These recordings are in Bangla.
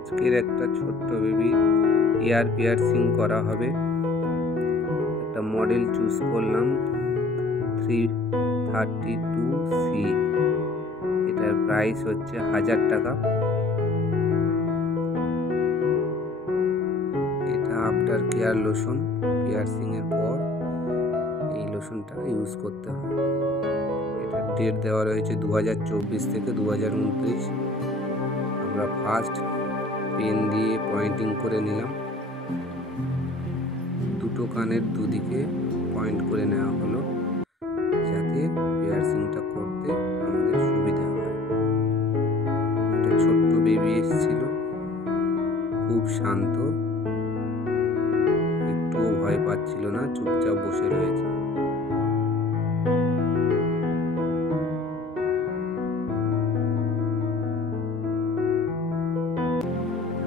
আজকের একটা ছোট্ট বেবি ইয়ার পিয়ার্সিং করা হবে। একটা মডেল চুজ করলাম 332C। এটার প্রাইস হচ্ছে 1000 টাকা। এটা আফটার কেয়ার লোশন। পিয়ার্সিং এর পর এই লোশনটা ইউজ করতে হয়। এটার ডেট দেওয়া রয়েছে 2024 থেকে 2029। আমরা ফার্স্ট পেন দিয়ে পয়েন্টিং করে নিলাম। দুটো কানের দুদিকে পয়েন্ট করে নেওয়া হলো যাতে পিয়ার্সিংটা করতে আমাদের সুবিধা হয়। একটা ছোট্ট বেবি এসেছিল, খুব শান্ত, একটুও ভয় পাচ্ছিল না, চুপচাপ বসে রয়েছে।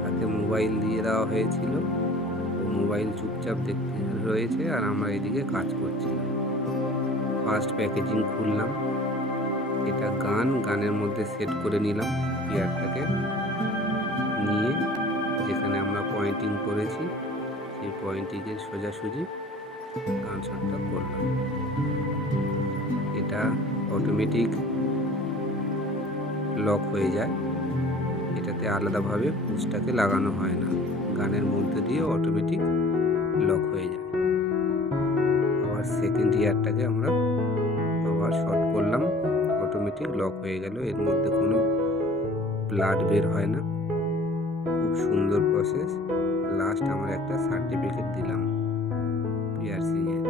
হাতে মোবাইল দিয়ে দেওয়া হয়েছিল, ও মোবাইল চুপচাপ দেখতে রয়েছে আর আমরা এদিকে কাজ করছিলাম। ফার্স্ট প্যাকেজিং খুললাম। এটা গানের মধ্যে সেট করে নিলাম। পিয়ারটাকে নিয়ে যেখানে আমরা পয়েন্টিং করেছি সেই পয়েন্টিংয়ের সোজাসুজি গান শটটা করলাম। এটা অটোমেটিক লক হয়ে যায়, এটাতে আলাদাভাবে পুশটাকে লাগানো হয় না, গানের মধ্যে দিয়ে অটোমেটিক লক হয়ে যায়। আবার সেকেন্ড ইয়ারটাকে আমরা আবার শর্ট করলাম, অটোমেটিক লক হয়ে গেল। এর মধ্যে কোনো ব্লাড বের হয় না, খুব সুন্দর প্রসেস। লাস্ট আমরা একটা সার্টিফিকেট দিলাম পিয়ার্সিং এর।